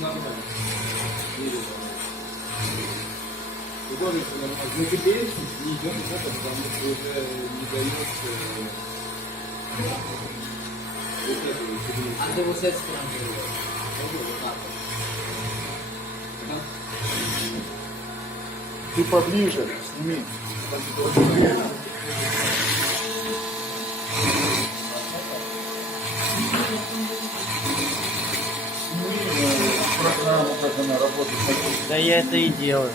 Нормально. Художественно. Но теперь не идем в это, потому что уже не дает вот эту. А ты вот с этой стороны делаешь. Вот так вот. Ты поближе, сними. Сними программу, как она работает. Да я это и делаю.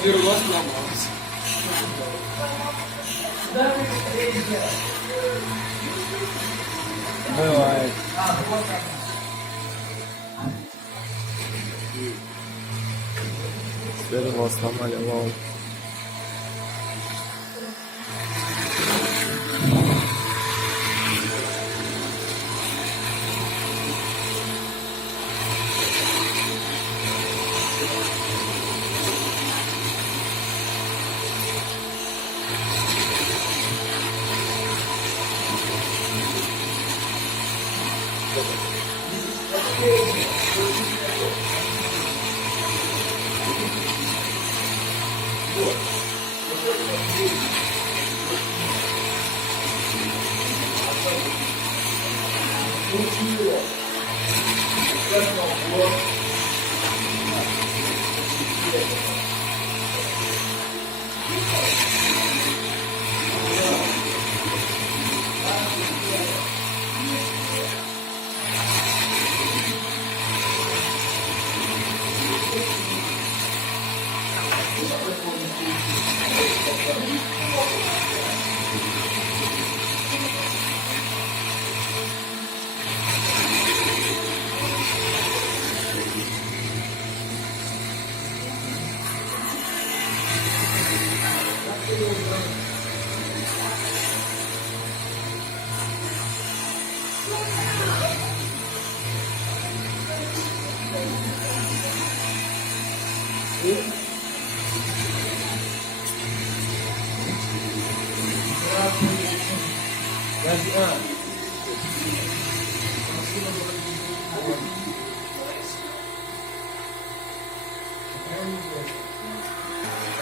Сверло сломалось. Бывает. Сверло сломали, лол.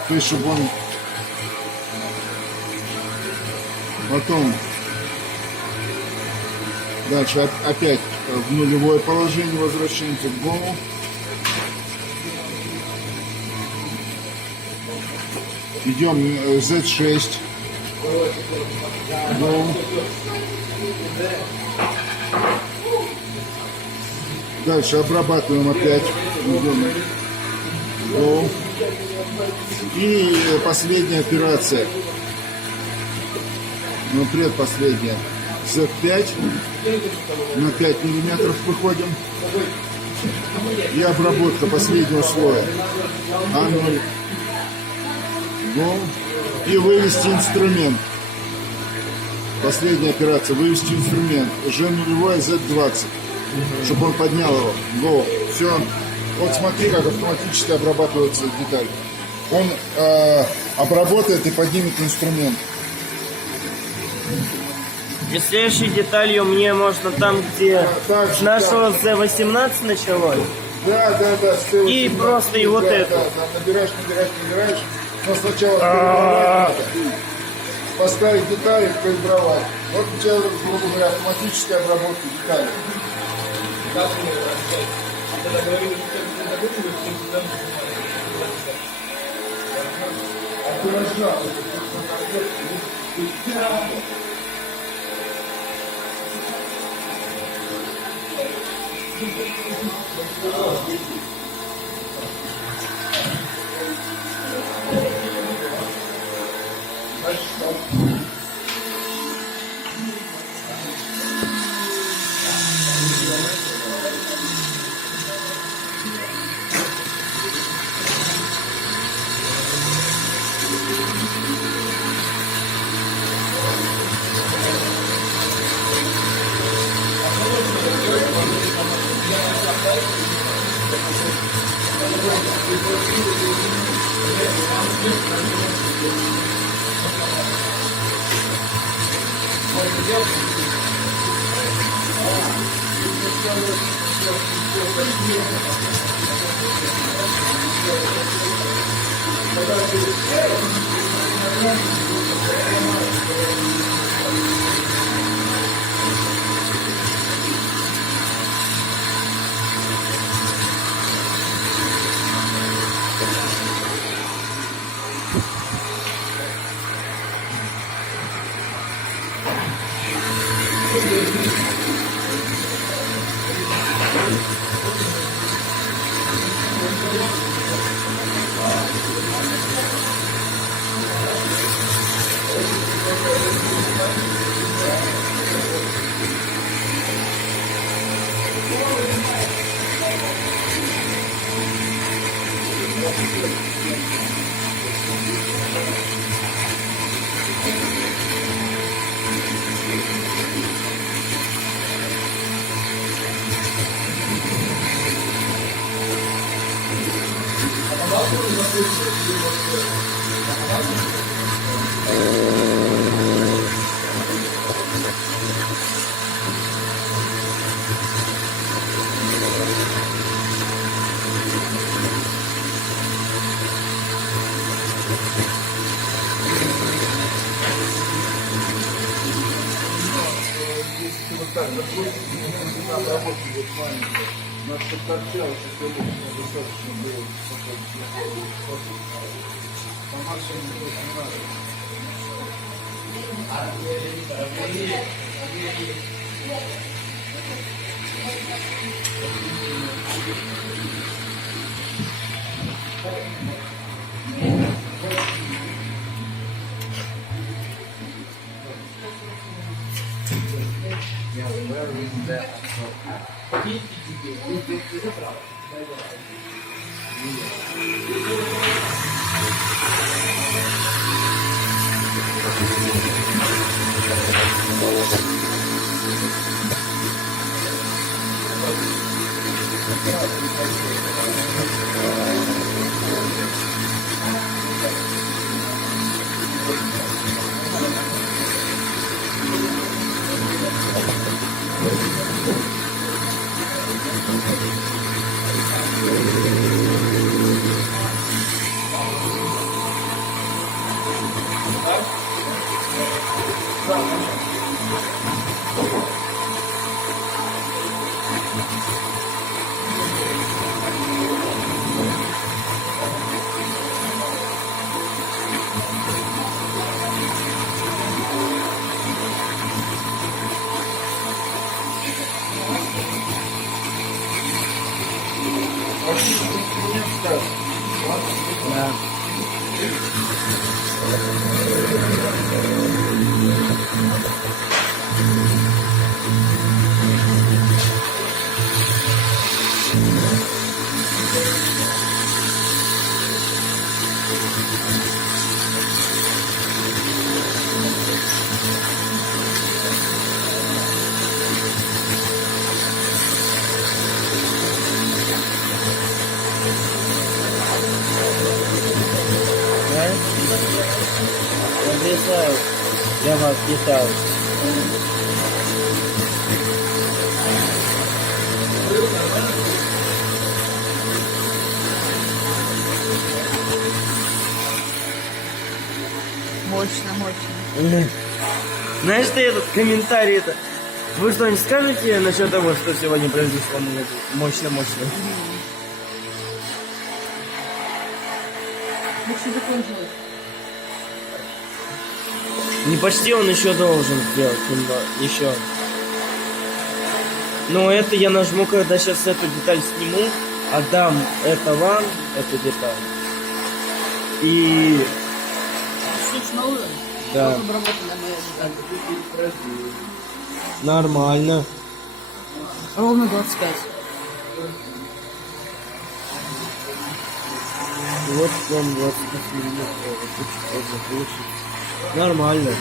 То есть, чтобы он потом дальше опять в нулевое положение возвращаемся к голову. Идем Z6. Go. Дальше обрабатываем опять. Идем. Go. И последняя операция. Ну, предпоследняя. Z5. На 5 миллиметров выходим. И обработка последнего слоя. А0. Go. И вывести инструмент. Последняя операция. Вывести инструмент. G0, Z20. Чтобы он поднял его. Go. Все. Вот смотри, как автоматически обрабатывается деталь. он обработает и поднимет инструмент. И следующей деталью мне можно там, где Так, с нашего Z18 началось. Да. И просто и вот эту. Да, набираешь. Но сначала калибровать надо. Поставить детали, калибровать. Вот у тебя, грубо говоря, автоматическая обработка деталей. Как вы обращаетесь? Когда говорили, что это будет, всегда А ты нажал. Если вот так закончить, нужна обработка вот маленькая. Надо, чтобы торчало, чтобы достаточно было. По максимуму просто не надо. отрезаю. Я вас витаю. Мощно, мощно. Знаешь, ты этот комментарий-то? Вы что-нибудь скажете насчет того, что сегодня произошло? Мощно-мощно. Почти закончилось. Не почти, он еще должен сделать. Еще. Но это я нажму, когда сейчас эту деталь сниму, отдам это вам, эту деталь. И... Чуть новую. Да. Как обработанная моя деталь. Нормально. Ровно 25. Вот вам 25 миллиметров. Получится. Нормально.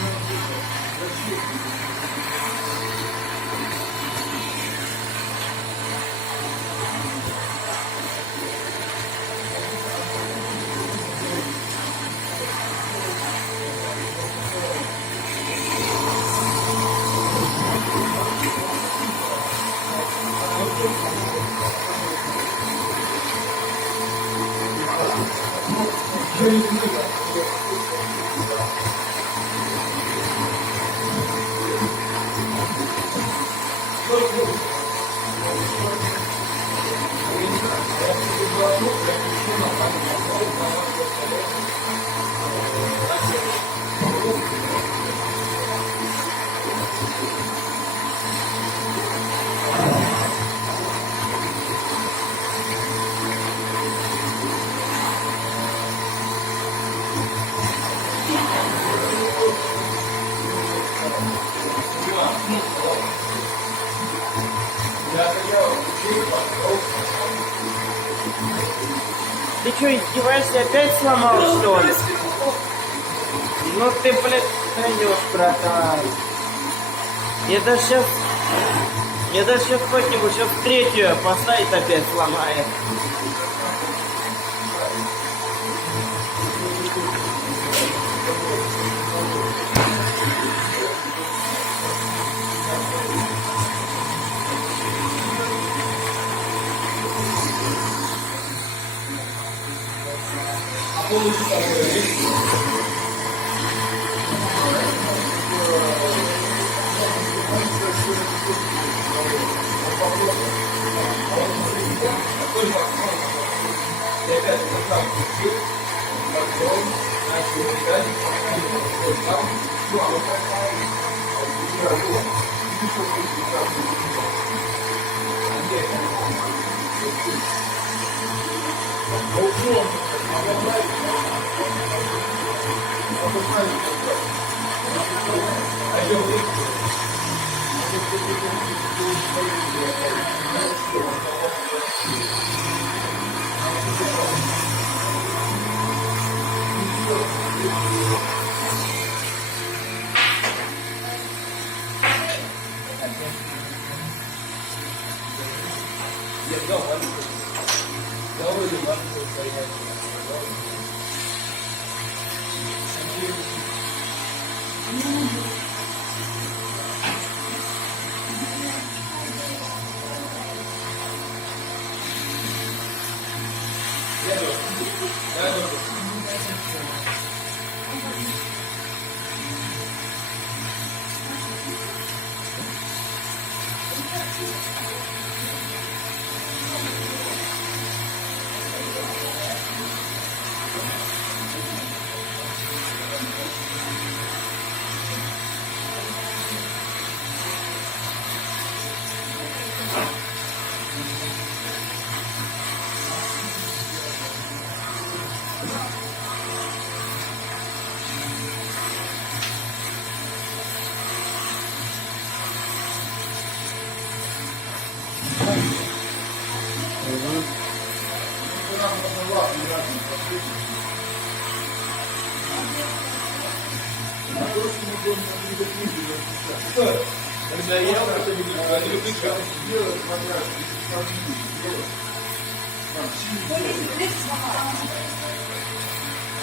Ты что, издеваешься, опять сломал, что ли? Ну ты, блядь, даешь, братан. Я даже сейчас хоть-нибудь, сейчас третью поставить опять сломает.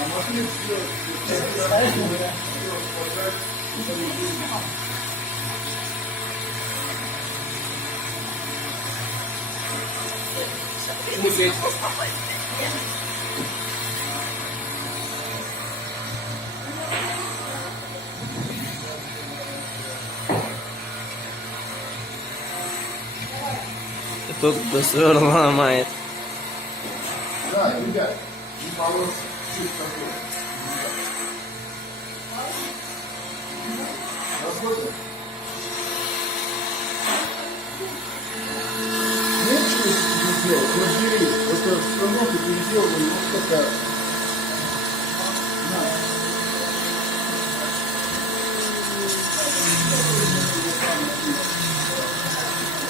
могли сделать. Ему здесь. Тут сверло ломает. Да, ребят, не получится. Чуть такое. Работа. Нечего себе делать, разбери. Это станок и переделывай вот так. На.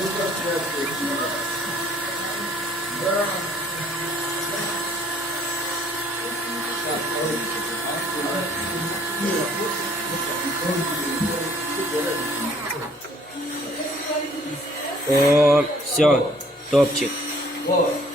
Вот так часто. Да. О, все, топчик. Вот.